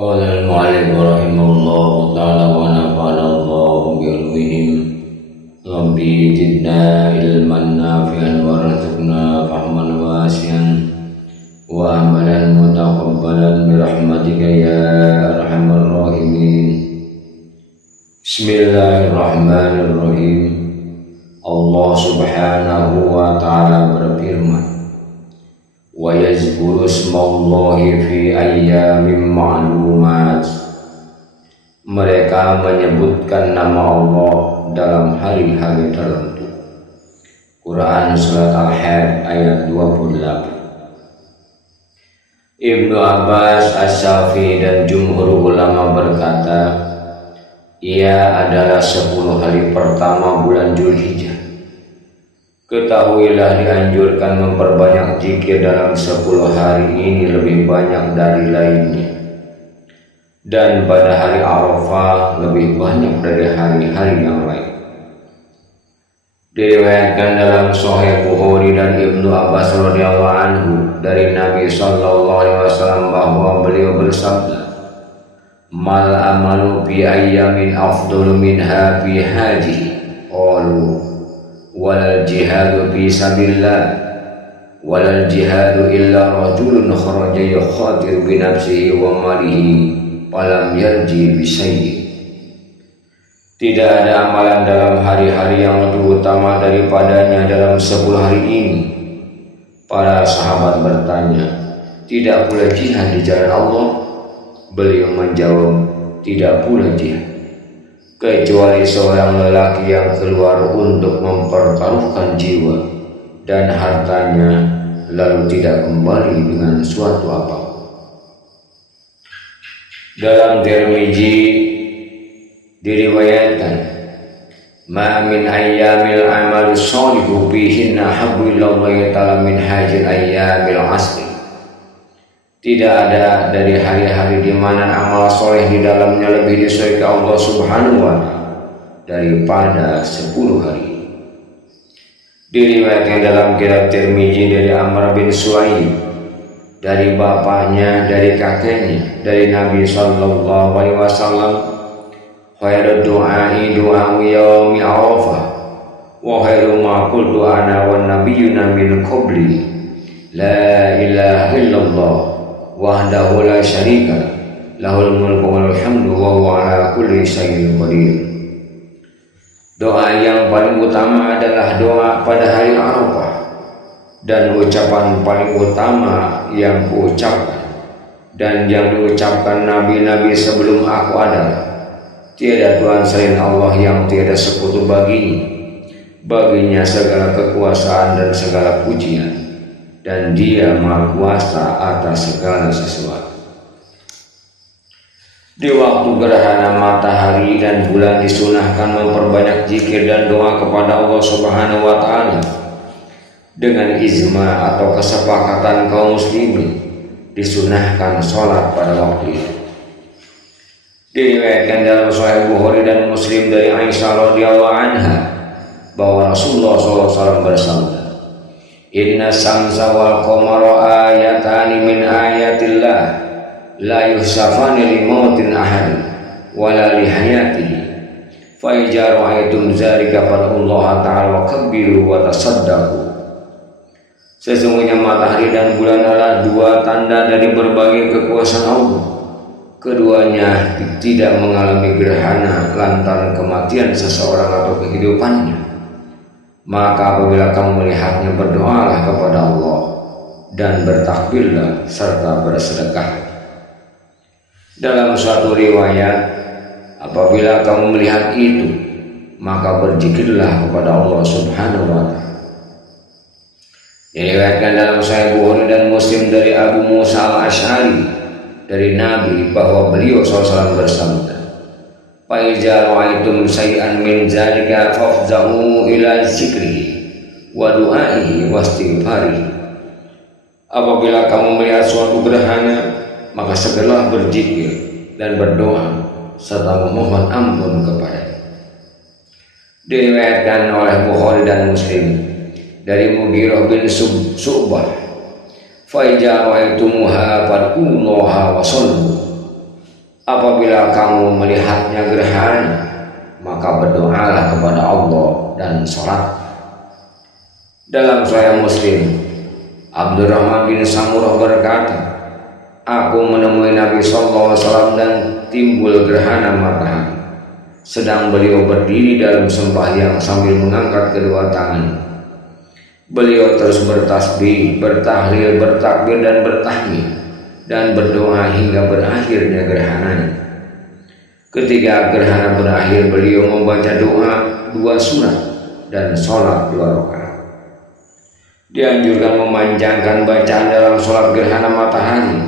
قال المؤلف رحمه الله تعالى ونفعنا الله بعلومهم ربي زدنا علما نافعا وارزقنا فهما واسعا وعملا متقبلا برحمتك يا ارحم الراحمين. Bismillahirrahmanirrahim. Allah subhanahu wa ta'ala berfirman, wa yazkuru ismallahi fi ayyamin ma'lumat. Mereka menyebutkan nama Allah dalam hari-hari tertentu. Quran Surat Al-Hajj ayat 28. Ibnu Abbas, As-Syafi'i dan jumhur ulama berkata, ia adalah 10 hari pertama bulan Dzulhijjah. Ketahuilah dianjurkan memperbanyak zikir dalam 10 hari ini lebih banyak dari lainnya, dan pada hari Arafah lebih banyak dari hari-hari yang lain. Diriwayatkan dalam Sahih Bukhari dan Ibnu Abbas radhiyallahu anhu dari Nabi sallallahu alaihi wasallam bahwa beliau bersabda, mal amalu bi ayyamin afdalu minha bi haji qalu walal jihadu fi sabilillah walal jihadu illa rajulun kharaja yakhatir bi nafsihi wa malihi falam yarji bi syai'in. Tidak ada amalan dalam hari-hari yang lebih utama daripadanya dalam 10 hari ini. Para sahabat bertanya, tidak pula jihad di jalan Allah? Beliau menjawab, tidak pula jihad, kecuali seorang lelaki yang keluar untuk mempertaruhkan jiwa dan hartanya lalu tidak kembali dengan suatu apapun. Dalam Tirmizi diriwayatkan, ma min ayyamil amal sholihu fihinna habbu ilallahi ta'ala min hajil ayyamil asri. Tidak ada dari hari-hari di mana amal soleh di dalamnya lebih disukai Allah Subhanahu wa ta'ala daripada 10 hari. Diriwayatkan dalam kitab Tirmizi dari Amr bin Suaib, dari bapaknya, dari kakeknya, dari Nabi sallallahu alaihi wasallam, khairu du'ai du'a'u yaumi Arafah wa khairu ma qultu ana wan nabiyyuna min qabli la ilaha illallah wahdahu la syarika lahul mulku wal hamdu wa huwa ala kulli syai'in qadir. Doa yang paling utama adalah doa pada hari Arafah, dan ucapan paling utama yang kuucapkan dan yang diucapkan nabi-nabi sebelum aku adalah, tiada Tuhan selain Allah yang tiada sekutu baginya segala kekuasaan dan segala pujian, dan Dia Maha Kuasa atas segala sesuatu. Di waktu gerhana matahari dan bulan disunahkan memperbanyak zikir dan doa kepada Allah Subhanahu wa ta'ala. Dengan ijma atau kesepakatan kaum muslimin, disunahkan sholat pada waktu itu. Diriwayatkan dalam Sahih Bukhari dan Muslim dari Aisyah radhiyallahu anha bahwa Rasulullah SAW bersabda, inna samsa wal qamara ayatani min ayatillah la yuhsafani li mautin ahad wala li hayatihi fa idza ra'aytum dzalika fad'ullaha ta'ala wa kabbiru wa tasaddaqu. Sesungguhnya matahari dan bulan adalah 2 tanda dari berbagai kekuasaan Allah. Keduanya tidak mengalami gerhana lantaran kematian seseorang atau kehidupannya. Maka apabila kamu melihatnya, berdoalah kepada Allah dan bertakbirlah serta bersedekah. Dalam suatu riwayat, apabila kamu melihat itu, maka berzikirlah kepada Allah Subhanahu wa ta'ala. Diriwayatkan dalam Sahih Bukhari dan Muslim dari Abu Musa al-Asy'ari dari Nabi bahwa beliau SAW bersabda, fa iza ra'aitum syai'an min dzalika fafza'u ila dzikrihi wa du'aihi wastighfarihi. Apabila kamu melihat suatu gerhana, maka segeralah berzikir dan berdoa serta memohon ampun kepadanya. Diriwayatkan oleh Bukhari dan Muslim dari Mughirah bin Syu'bah, fa idza ra'aitumuha fad'ullaha wa shallu Apabila kamu melihatnya gerhana, maka berdoalah kepada Allah dan sholat. Dalam Sahih Muslim, Abdurrahman bin Samurah berkata, aku menemui Nabi SAW dan timbul gerhana matahari. Sedang beliau berdiri dalam sembahyang sambil mengangkat kedua tangan. Beliau terus bertasbih, bertahlil, bertakbir dan bertahmid dan berdoa hingga berakhirnya gerhana. Ketika gerhana berakhir, beliau membaca doa 2 surat dan sholat 2 rakaat. Dianjurkan memanjangkan bacaan dalam sholat gerhana matahari,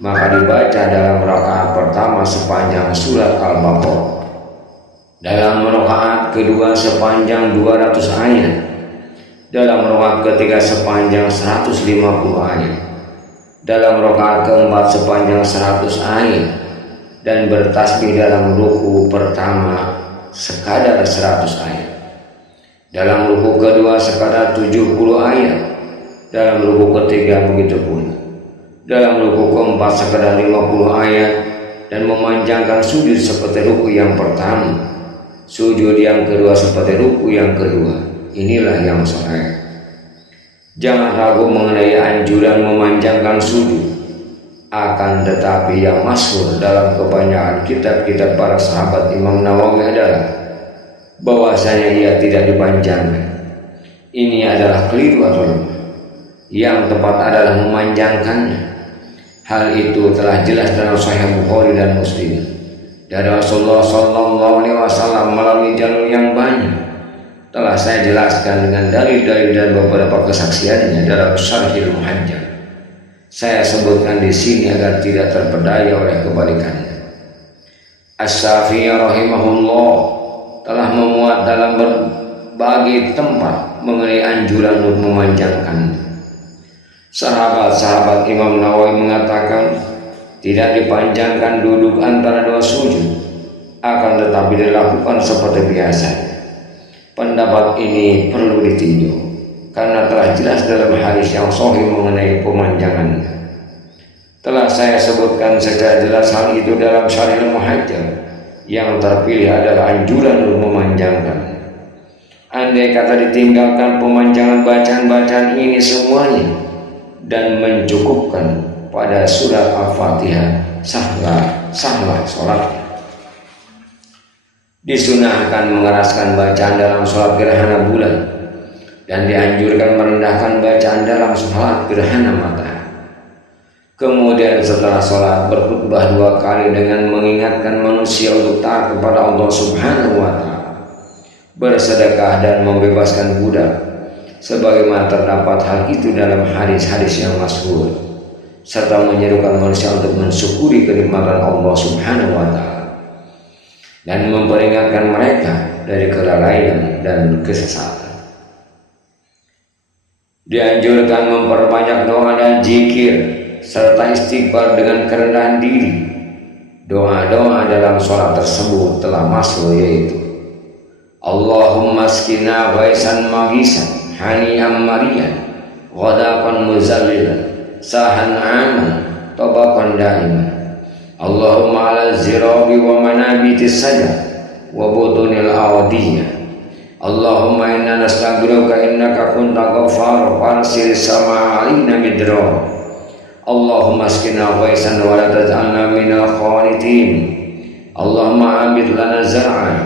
maka dibaca dalam rakaat pertama sepanjang surat Al-Baqarah, dalam rakaat kedua sepanjang 200 ayat, dalam rakaat ketiga sepanjang 150 ayat, dalam rakaat keempat sepanjang 100 ayat, dan bertasbih dalam ruku pertama sekadar 100 ayat, dalam ruku kedua sekadar 70 ayat, dalam ruku ketiga begitu pula, dalam ruku keempat sekadar 50 ayat, dan memanjangkan sujud seperti ruku yang pertama, sujud yang kedua seperti ruku yang kedua. Inilah yang sahih. Jangan ragu mengenai anjuran memanjangkan sujud. Akan tetapi yang masyhur dalam kebanyakan kitab-kitab para sahabat Imam Nawawi adalah bahwasanya ia tidak dipanjangkan. Ini adalah keliru atau lemah. Yang tepat adalah memanjangkannya. Hal itu telah jelas dalam Sahih Bukhari dan Muslim dari Rasulullah SAW melalui jalur yang banyak. Telah saya jelaskan dengan dalil-dalil dan beberapa kesaksiannya dalam Syarhil Muhajjab. Saya sebutkan di sini agar tidak terpedaya oleh kebalikannya. As-Syafi'i rahimahullah telah memuat dalam berbagai tempat mengenai anjuran untuk memanjangkan. Sahabat-sahabat Imam Nawawi mengatakan tidak dipanjangkan duduk antara 2 sujud, akan tetapi dilakukan seperti biasa. Pendapat ini perlu ditinjau karena telah jelas dalam hadis yang sahih mengenai pemanjangan. Telah saya sebutkan secara jelas hal itu dalam Syarhil Muhajjab. Yang terpilih adalah anjuran untuk memanjangkan. Andai kata ditinggalkan pemanjangan bacaan-bacaan ini semuanya dan mencukupkan pada surat Al-Fatihah, sahlah sholatnya. Disunahkan mengeraskan bacaan dalam sholat gerhana bulan dan dianjurkan merendahkan bacaan dalam sholat gerhana matahari. Kemudian setelah sholat berkhutbah 2 kali dengan mengingatkan manusia untuk taat kepada Allah Subhanahu wa Ta'ala, bersedekah dan membebaskan budak, sebagaimana terdapat hal itu dalam hadis-hadis yang masyhur, serta menyerukan manusia untuk mensyukuri kenikmatan Allah Subhanahu wa Ta'ala dan memperingatkan mereka dari kelalaian dan kesesatan. Dianjurkan memperbanyak doa dan zikir serta istighfar dengan kerendahan diri. Doa-doa dalam sholat tersebut telah masuk, yaitu Allahumma skina ghaisan maghisan hani'an marian ghadaqan muzallilan sahan aman tabaqan daiman Allahumma ala zirabi wa manabitis saja wa butunil awadiyah Allahumma inna nastaghfiruka innaka kunta ghaffar farsil sama alina midra Allahumma askina ghaisan wa la taj'alna minal qanitin Allahumma amit lana zar'an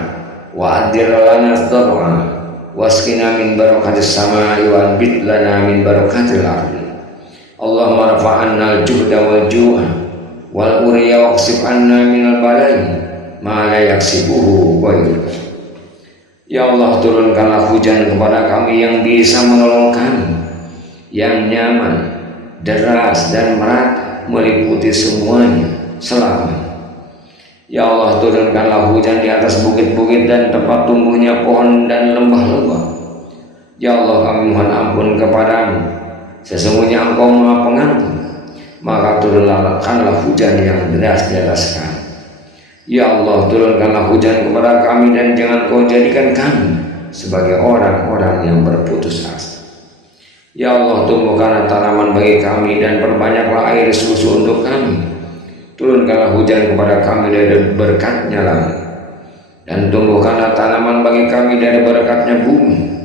wa addir lana dhar'an waskina min barakatis samai wa anbit lana min barakatil ardi Allahumma rafa'anna al-juhda wal ju'a wal uriya waqsif anna minal balai ma la yaksibuhu ghairuka. Ya Allah, turunkanlah hujan kepada kami yang bisa menolong kami, yang nyaman, deras dan merata meliputi semuanya selamanya. Ya Allah, turunkanlah hujan di atas bukit-bukit dan tempat tumbuhnya pohon dan lembah-lembah. Ya Allah, kami mohon ampun kepadamu, sesungguhnya Engkau Maha Pengampun. Maka turunkanlah hujan yang deras di atas kami. Ya Allah, turunkanlah hujan kepada kami dan jangan Kau jadikan kami sebagai orang-orang yang berputus asa. Ya Allah, tumbuhkanlah tanaman bagi kami dan perbanyaklah air susu untuk kami. turunkanlah hujan kepada kami dari berkatnya langit, dan tumbuhkanlah tanaman bagi kami dari berkatnya bumi.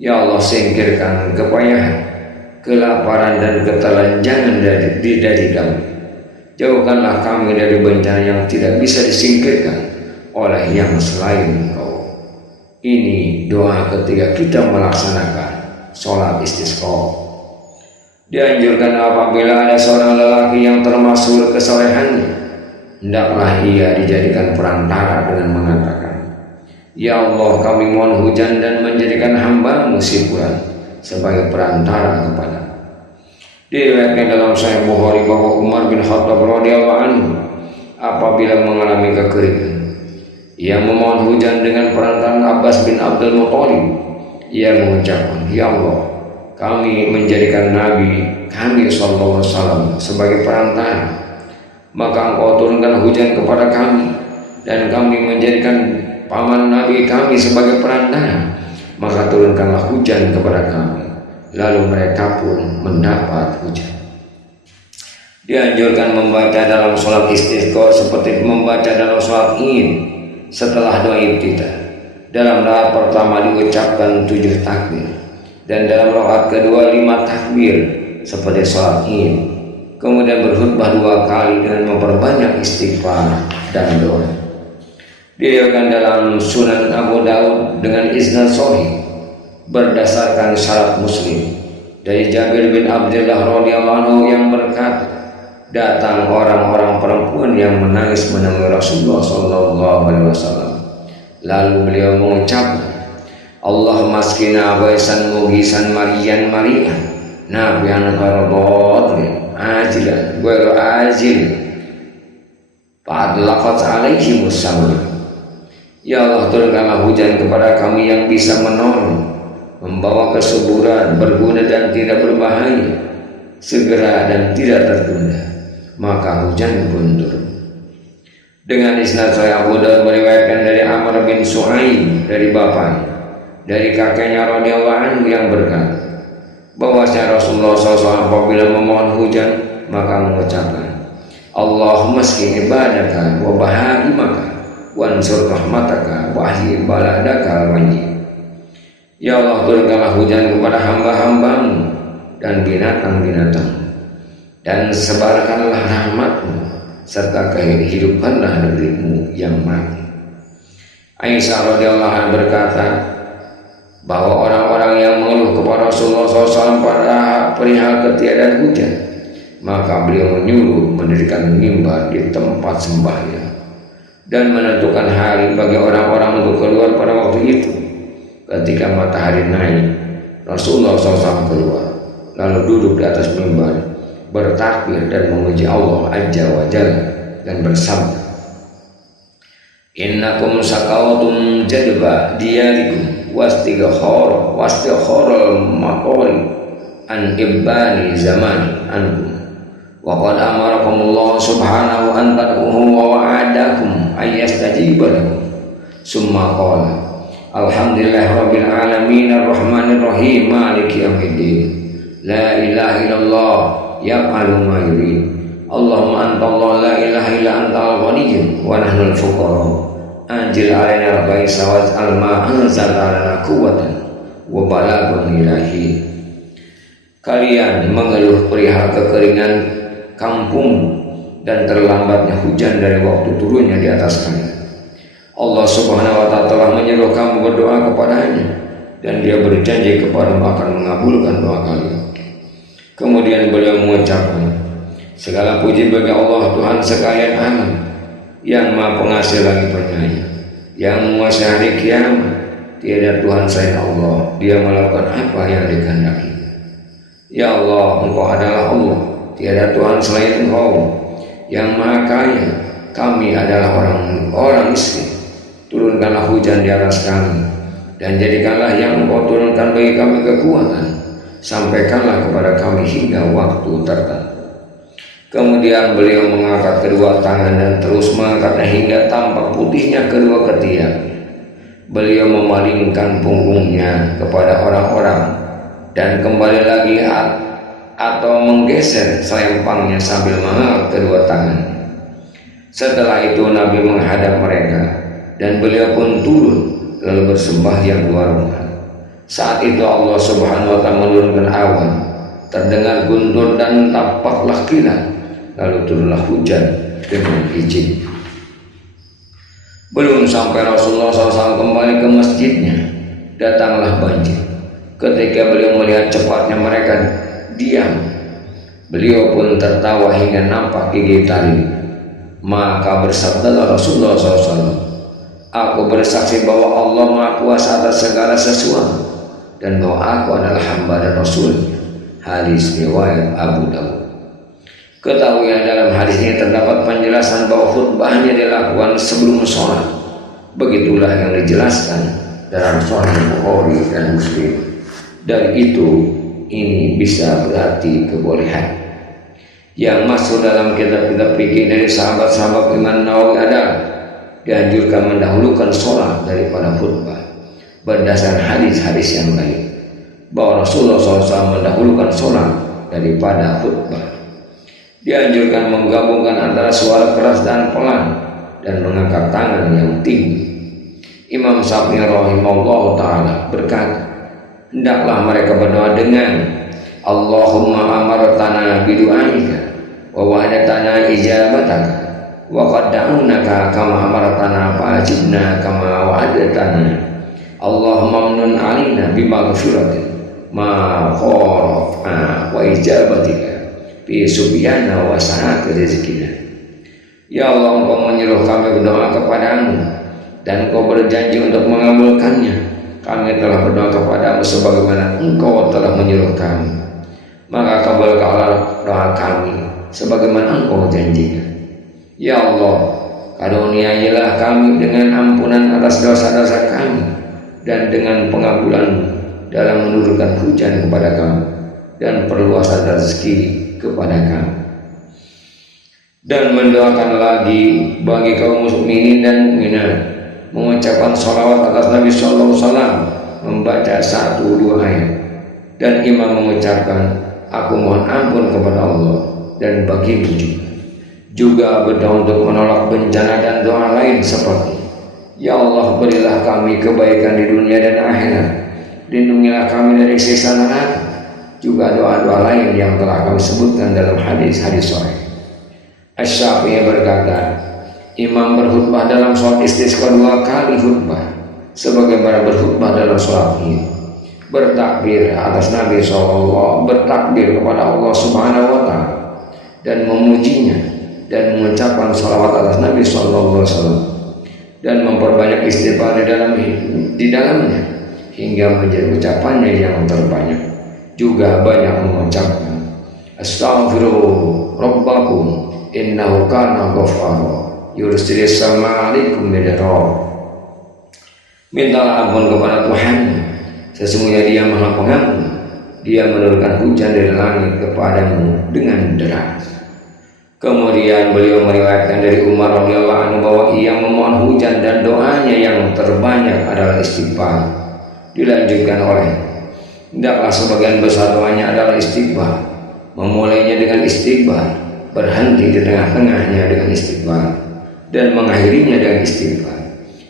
Ya Allah, singkirkan kepayahan, kelaparan dan ketelanjangan dari kami. Jauhkanlah kami dari bencana yang tidak bisa disingkirkan oleh yang selain Engkau. Ini doa ketika kita melaksanakan sholat istisqa. Dianjurkan apabila ada seorang lelaki yang termasyhur kesolehannya, hendaklah ia dijadikan perantara dengan mengatakan, Ya Allah, kami mohon hujan dan menjadikan hamba-Mu si fulan sebagai perantara kepada. Diriwayatkan dalam Sahih Bukhari bahwa Umar bin Khattab radhiyallahu anhu apabila mengalami kekeringan, ia memohon hujan dengan perantaraan Abbas bin Abdul Muthalib. Ia mengucapkan, Ya Allah, kami menjadikan Nabi kami sallallahu alaihi wasallam sebagai perantara, maka Engkau turunkan hujan kepada kami, dan kami menjadikan paman Nabi kami sebagai perantara, maka turunkanlah hujan kepada kami. Lalu mereka pun mendapat hujan. Dianjurkan membaca dalam sholat istisqa seperti membaca dalam sholat Id setelah doa ibtidah. Dalam rakaat pertama diucapkan 7 takbir, dan dalam rakaat kedua 5 takbir seperti sholat Id. Kemudian berkhutbah 2 kali dengan memperbanyak istighfar dan doa. Diriwayatkan dalam Sunan Abu Daud dengan isnad sahih berdasarkan syarat Muslim dari Jabir bin Abdullah radhiyallahu anhu yang berkata, datang orang-orang perempuan yang menangis menemui Rasulullah sallallahu alaihi wasallam. Lalu beliau mengucapkan, Allahumma askina waisan mugisan marian marian nabian gharadotri ajilan ghairu ajil fa'adlaqat alaihi musamma. Ya Allah, turunkanlah hujan kepada kami yang bisa menolong, membawa kesuburan, berguna dan tidak berbahaya, segera dan tidak tertunda. Maka hujan pun turun. Dengan isnad Sahih Abu Daud meriwayatkan dari Amr bin Su'aib dari bapaknya, dari kakeknya radhiyallahu anhu yang berkata, bahwasanya Rasulullah SAW apabila memohon hujan maka mengucapkan, Allahumma aski ibadaka wa bahaimaka wansur rahmataka wa ahyi baladaka al-mayyit. Ya Allah, turunkanlah hujan kepada hamba-hamba-Mu dan binatang-binatang, dan sebarkanlah rahmat-Mu serta kehidupanlah negeri-Mu yang mati. Aisyah radhiyallahu anha berkata bahwa orang-orang yang mengeluh kepada Rasulullah SAW pada perihal ketiadaan hujan, maka beliau menyuruh mendirikan mimbar di tempat sembahyang dan menentukan hari bagi orang-orang untuk keluar pada waktu itu. Ketika matahari naik, Rasulullah SAW keluar, lalu duduk di atas mimbar, bertakbir dan memuji Allah Azza wa Jalla dan bersabda, Innakum sakautum jadba diyarikum wastighara maqori an ibani zamani ankum wa qad amarakumullah subhanahu an tad'uhu wa wa'adakum ayyastajiba lakum. Summa qala Alhamdulillah Rabbil Alamin Ar-Rahmanir Rahim Maliki Yaumiddin La ilaha illallah Yaf'alu ma yurid Allahumma anta Allah la ilaha illa anta al-ghaniyyu wa nahnu al-fuqara Anjil alaina al-baisa waj'al ma anzalna lana quwwatan wa balaghun ilahi. Kalian mengeluh perihal kekeringan kampung dan terlambatnya hujan dari waktu turunnya di atas kalian. Allah Subhanahu wa ta'ala telah menyuruh kamu berdoa kepadanya, dan Dia berjanji kepadamu akan mengabulkan doa kalian. Kemudian beliau mengucapkan, segala puji bagi Allah Tuhan sekalian alam, yang Maha Pengasih lagi Penyayang, yang menguasai hari kiamat. Tiada Tuhan selain Allah, Dia melakukan apa yang dikehendaki. Ya Allah, Engkau adalah Allah, tiada Tuhan selain Engkau yang Maha Kaya. Kami adalah orang miskin. Turunkanlah hujan di atas kami, dan jadikanlah yang Engkau turunkan bagi kami kekuatan. Sampaikanlah kepada kami hingga waktu tertentu. Kemudian beliau mengangkat kedua tangan dan terus mengangkatnya hingga tampak putihnya kedua ketiak. Beliau memalingkan punggungnya kepada orang-orang dan kembali lagi atau menggeser selempangnya sambil mengangkat kedua tangan. Setelah itu Nabi menghadap mereka dan beliau pun turun lalu bersembahyang 2 rakaat. Saat itu Allah Subhanahu wa taala menurunkan awan, terdengar guntur dan tampaklah kilat, lalu turunlah hujan dengan izin. Belum sampai Rasulullah SAW kembali ke masjidnya, datanglah banjir. Ketika beliau melihat cepatnya mereka diam, beliau pun tertawa hingga nampak gigi taring. Maka bersabdalah Rasulullah SAW, aku bersaksi bahwa Allah Maha Kuasa atas segala sesuatu dan bahwa aku adalah hamba dan Rasul. Hadis riwayat Abu Dawud. Ketahuilah dalam hadis ini terdapat penjelasan bahwa khutbahnya dilakukan sebelum sholat. Begitulah yang dijelaskan dalam Sahih Bukhari dan Muslim. Dari itu ini bisa berarti kebolehan. Yang masuk dalam kitab-kitab fikih dari sahabat-sahabat Imam Nawawi adalah dianjurkan mendahulukan sholat daripada khutbah berdasarkan hadis-hadis yang lain, bahwa Rasulullah SAW mendahulukan sholat daripada khutbah. Dianjurkan menggabungkan antara suara keras dan pelan dan mengangkat tangan yang tinggi. Imam Syafi'i rahimahullah ta'ala berkata, hendaklah mereka berdoa dengan Allahumma amartana bidu'aika wa wa'adatana ijabataka wa qadda'unaka kama amartana fa'ajibna kama wa'adatana Allahumma mnun alina bimaghfiratin ma kharafa wa ijabatika fi subyana wa sa'ati rizkina. Ya Allah, Engkau menyuruh kami berdoa kepadamu dan Engkau berjanji untuk mengabulkannya. Kami telah berdoa kepadamu sebagaimana Engkau telah menyuruh kami, maka kabulkanlah doa kami sebagaimana Engkau janjikan. Ya Allah, karuniailah kami dengan ampunan atas dosa-dosa kami dan dengan pengabulan dalam menurunkan hujan kepada kami dan perluasan rezeki kepada kami. Dan mendoakan lagi bagi kaum muslimin dan mukminat, mengucapkan salawat atas Nabi Sallallahu Alaihi Wasallam, membaca 1-2 ayat, dan imam mengucapkan aku mohon ampun kepada Allah dan bagimu juga berdoa untuk menolak bencana dan doa lain seperti ya Allah, berilah kami kebaikan di dunia dan akhirat, lindungilah kami dari siksa neraka. Juga doa-doa lain yang telah kami sebutkan dalam hadis-hadis sahih. Asy-Syafi'i berkata, imam berkhutbah dalam sholat istisqa 2 kali khutbah sebagaimana berkhutbah dalam sholat Id, bertakbir atas Nabi SAW, bertakbir kepada Allah Subhanahu wa Ta'ala dan memujinya dan mengucapkan salawat atas Nabi SAW dan memperbanyak istighfar di dalamnya hingga menjadi ucapannya yang terbanyak. Juga banyak mengucapkan astaghfiru rabbakum innahu kana ghaffara yursilis sama alaikum midrara. Mintalah ampun kepada Tuhan, sesungguhnya Dia Maha Pengampun, Dia menurunkan hujan dari langit kepadamu dengan deras. Kemudian beliau meriwayatkan dari Umar radhiyallahu anhu bahwa ia memohon hujan dan doanya yang terbanyak adalah istighfar. Dilanjutkan oleh, hendaklah sebagian besar doanya adalah istighfar, memulainya dengan istighfar, berhenti di tengah-tengahnya dengan istighfar, dan mengakhirinya dengan istighfar.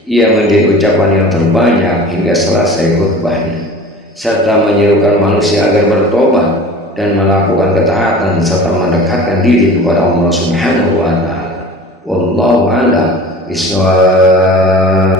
Ia menjadi ucapan yang terbanyak hingga selesai khutbahnya, serta menyerukan manusia agar bertobat dan melakukan ketaatan serta mendekatkan diri kepada Allah Subhanahu wa Ta'ala. Wallahu a'lam bishawab.